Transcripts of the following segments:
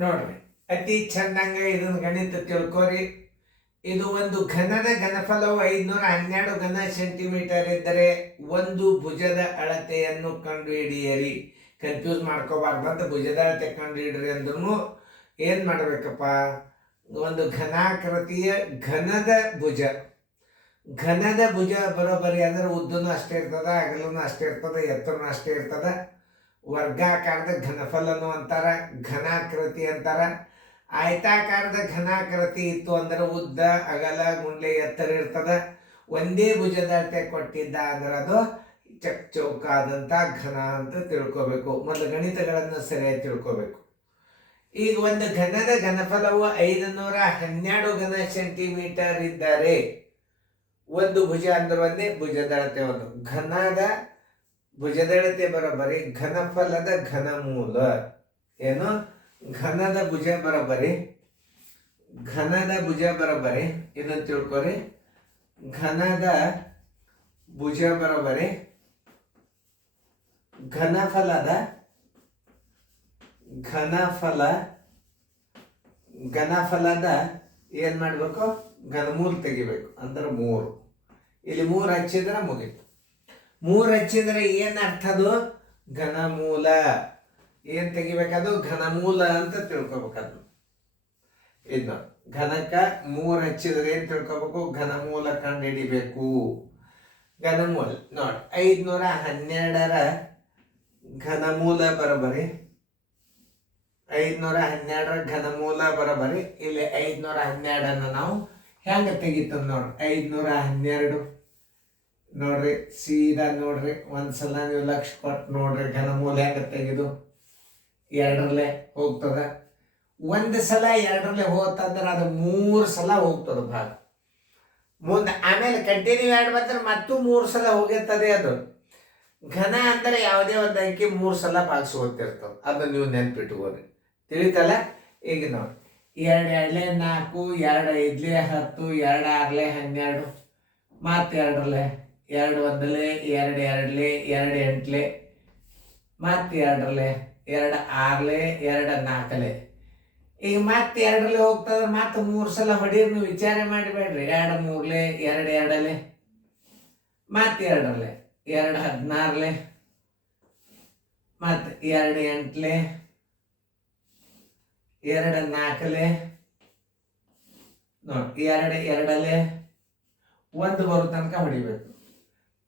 ನೋಡ್ರಿ ಅತಿ ಚಂದಂಗ ಇದನ್ನ ಗಣಿತ ತಿಳ್ಕೊರಿ. ಇದು ಒಂದು ಘನದ ಘನಫಲವು 512 ಘನ ಸೆಂಟಿಮೀಟರ್ ಇದ್ದರೆ ಒಂದು ಭುಜದ ಅಳತೆಯನ್ನು ಕಂಡುಹಿಡಿಯಿರಿ. ಕನ್ಫ್ಯೂಸ್ ಮಾಡ್ಕೋಬಾರ್ದಂತ ಭುಜದ ಅಳತೆ ಕಂಡುಹಿಡ್ರಿ ಅಂದ್ರೂ ಏನು ಮಾಡಬೇಕಪ್ಪ, ಒಂದು ಘನಾಕೃತಿಯ ಘನದ ಭುಜ ಬರೋಬ್ಬರಿ ಅಂದ್ರೆ ಉದ್ದನೂ ಅಷ್ಟೇ ಇರ್ತದ, ಅಗಲೂ ಅಷ್ಟೇ ಇರ್ತದ, ಎತ್ತರನೂ ಅಷ್ಟೇ ಇರ್ತದ. ವರ್ಗಾಕಾರದ ಘನಫಲನು ಅಂತಾರ, ಘನಾಕೃತಿ ಅಂತಾರ. ಆಯತಾಕಾರದ ಘನಾಕೃತಿ ಇತ್ತು ಅಂದ್ರೆ ಉದ್ದ ಅಗಲ ಗುಂಡ್ಲೆ ಎತ್ತರ ಇರ್ತದ. ಒಂದೇ ಭುಜದ ಅಳತೆ ಕೊಟ್ಟಿದ್ದ ಅಂದ್ರೆ ಅದು ಚೌಕಾದಂಥ ಘನ ಅಂತ ತಿಳ್ಕೊಬೇಕು. ಮೊದಲು ಗಣಿತಗಳನ್ನು ಸರಿಯಾಗಿ ತಿಳ್ಕೊಬೇಕು. ಈಗ ಒಂದು ಘನದ ಘನಫಲವು 512 ಘನ ಸೆಂಟಿಮೀಟರ್ ಇದ್ದರೆ ಒಂದು ಭುಜ ಅಂದ್ರೆ ಒಂದೇ ಭುಜದ ಅಳತೆ ಒಂದು ಘನದ ಭುಜದಳತೆ ಬರೋಬ್ಬರಿ ಘನಫಲದ ಘನಮೂಲ. ಏನು ಘನದ ಭುಜ ಬರೋಬ್ಬರಿ ಇದನ್ನು ತಿಳ್ಕೊರಿ. ಘನದ ಭುಜ ಬರೋಬ್ಬರಿ ಘನಫಲದ ಏನು ಮಾಡಬೇಕು, ಘನಮೂಲ ತೆಗಿಬೇಕು. ಅಂದ್ರೆ 3. ಇಲ್ಲಿ 3 ಹಚ್ಚಿದ್ರೆ ಮುಗೀತು. 3 ಹಚ್ಚಿದ್ರೆ ಏನು ಅರ್ಥ, ಅದು ಘನಮೂಲ. ಏನು ತೆಗಿಬೇಕದು, ಘನಮೂಲ ಅಂತ ತಿಳ್ಕೊಬೇಕದು. ಇನ್ನು ಘನಕ್ಕೆ 3 ಹಚ್ಚಿದ್ರೆ ಏನು ತಿಳ್ಕೊಬೇಕು, ಘನಮೂಲ ಕಂಡು ಹಿಡಿಬೇಕು. ಘನಮೂಲ ನೋಡಿ 512ರ ಘನಮೂಲ ಬರೋಬ್ಬರಿ 512ರ ಘನಮೂಲ ಬರೋಬ್ಬರಿ ಇಲ್ಲಿ 512 ನಾವು ಹೆಂಗೆ ತೆಗಿತದ ನೋಡ್ರಿ. 512 ನೋಡ್ರಿ, ಸೀದಾ ನೋಡ್ರಿ, ಒಂದ್ಸಲ ನೀವು ಲಕ್ಷ ಕೊಟ್ಟು ನೋಡ್ರಿ ಘನಮೂಲ ಹೆಂಗೆ ತೆಗೆದು 2ರಲ್ಲೇ ಹೋಗ್ತದ. ಒಂದು ಸಲ 2ರಲ್ಲೇ ಹೋತಂದ್ರೆ ಅದು 3 ಸಲ ಹೋಗ್ತದ ಭಾಗ ಮುಂದೆ. ಆಮೇಲೆ ಕಂಟಿನ್ಯೂ 2 ಬಂದ್ರೆ ಮತ್ತು 3 ಸಲ ಹೋಗಿರ್ತದೆ. ಅದು ಘನ ಅಂದರೆ ಯಾವುದೇ ಒಂದು ಅಂಕಿ 3 ಸಲ ಭಾಗಿಸಿ ಹೋಗ್ತಿರ್ತದೆ. ಅದನ್ನು ನೀವು ನೆನ್ಪಿಟ್ಕೋರಿ. ತಿಳಿತಲ್ಲ? ಈಗ ನೋಡಿ, 2 2 4, 2 5 10, 2 6 12, ಮತ್ತು 2ರಲ್ಲೇ 2 1, 2 2, 2 8, ಮತ್ತು 2ರಲ್ಲೇ 2 6, 2 4. ಈಗ ಮತ್ತೆ 2ರಲ್ಲೇ ಹೋಗ್ತದ್ರೆ ಮತ್ತೆ 3 ಸಲ ಹೊಡೀರಿ. ನೀವು ವಿಚಾರ ಮಾಡಿಬೇಡ್ರಿ. 2 3, 2 2, ಮತ್ತೆ 2ರಲ್ಲೇ 2 16, ಮತ್ತು 2 8, 2 4, ನೋಡಿ 2 2, 1 ಬರೋ ತನಕ ಹೊಡಿಬೇಕು.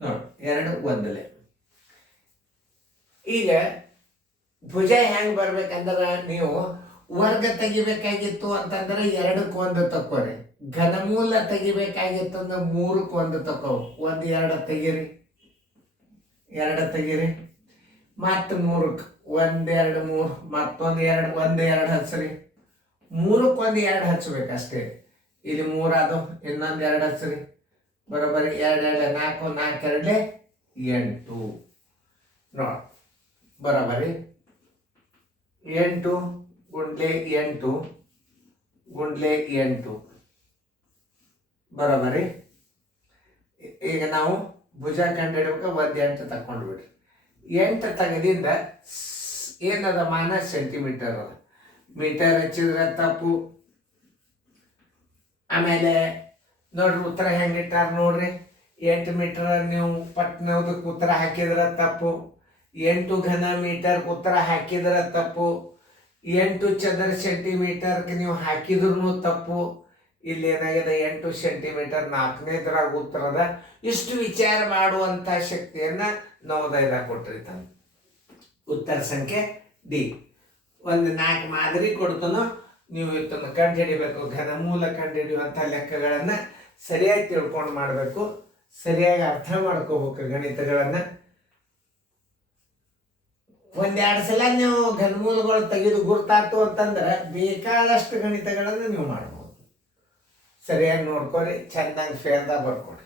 ನೋಡಿ 2 1. ಈಗ ಭುಜ ಹೆಂಗೆ ಬರ್ಬೇಕಂದ್ರೆ ನೀವು ವರ್ಗ ತೆಗಿಬೇಕಾಗಿತ್ತು ಅಂತಂದ್ರೆ 2ಕ್ಕೆ 1 ತಕ್ಕೋರಿ. ಘನಮೂಲ ತೆಗಿಬೇಕಾಗಿತ್ತು ಅಂದ್ರೆ 3ಕ್ಕೆ 1 ತಕೋ. 1 2 ತೆಗೀರಿ, 2 ತೆಗೀರಿ, ಮತ್ತು 3ಕ್ಕೆ 1 2 3, ಮತ್ತೊಂದು 2 1 2 ಹಚ್ಚ್ರಿ. 3ಕ್ಕೆ 1 2 ಹಚ್ಬೇಕಷ್ಟೇ. ಇಲ್ಲಿ 3 ಅದು, ಇನ್ನೊಂದು 2 ಹಚ್ಚ್ರಿ. ಬರೋಬ್ಬರಿ 2 2 4, 4 2 8. ನೋಡಿ ಬರೋಬ್ಬರಿ 8 ಗುಂಡ್ಲೆ 8 ಗುಂಡ್ಲೆ 8 ಬರೋಬ್ಬರಿ. ಈಗ ನಾವು ಭುಜ ಕಂಡುಹಿಡ್ಬೇಕು. 1 8 ತಕೊಂಡು ಬಿಡ್ರಿ. 8 ತೆಗೆದಿಂದ ಏನದ ಮಾನ ಸೆಂಟಿಮೀಟರ್ ಅದ. ಮೀಟರ್ ಹಚ್ಚಿದ್ರೆ ತಪ್ಪು. ಆಮೇಲೆ ನೋಡ್ರಿ ಉತ್ತರ ಹೆಂಗಿಟ್ಟಾರ ನೋಡ್ರಿ. 8 ಮೀಟರ್ ನೀವು ಪಟ್ನದಕ್ಕೆ ಉತ್ತರ ಹಾಕಿದ್ರೆ ತಪ್ಪು. 8 ಘನ ಮೀಟರ್ ಉತ್ತರ ಹಾಕಿದ್ರೆ ತಪ್ಪು. 8 ಚದರ ಸೆಂಟಿಮೀಟರ್ಗೆ ನೀವು ಹಾಕಿದ್ರೂ ತಪ್ಪು. ಇಲ್ಲಿ ಏನಾಗಿದೆ, 8 ಸೆಂಟಿಮೀಟರ್ 4ನೇದ್ರಾಗ ಉತ್ತರದ. ಇಷ್ಟು ವಿಚಾರ ಮಾಡುವಂಥ ಶಕ್ತಿಯನ್ನು ನವೋದಯದಾಗ ಕೊಟ್ಟಿರ್ತಾನೆ. ಉತ್ತರ ಸಂಖ್ಯೆ ಡಿ. ಒಂದು 4 ಮಾದರಿ ಕೊಡ್ತಾನೋ, ನೀವು ಇದನ್ನು ಕಂಡು ಹಿಡಿಬೇಕು. ಘನಮೂಲ ಕಂಡು ಹಿಡಿಯುವಂಥ ಲೆಕ್ಕಗಳನ್ನು ಸರಿಯಾಗಿ ತಿಳ್ಕೊಂಡು ಮಾಡಬೇಕು. ಸರಿಯಾಗಿ ಅರ್ಥ ಮಾಡ್ಕೋಬೇಕು ಗಣಿತಗಳನ್ನು. 1 2 ಸಲ ನೀವು ಘನಮೂಲಗಳು ತೆಗೆದು ಗುರ್ತಾತು ಅಂತಂದ್ರೆ ಬೇಕಾದಷ್ಟು ಗಣಿತಗಳನ್ನು ನೀವು ಮಾಡ್ಬೋದು. ಸರಿಯಾಗಿ ನೋಡ್ಕೊರಿ, ಚೆಂದಾಗಿ ಫೇರ್ದಾಗ ಬರ್ಕೊಡಿ.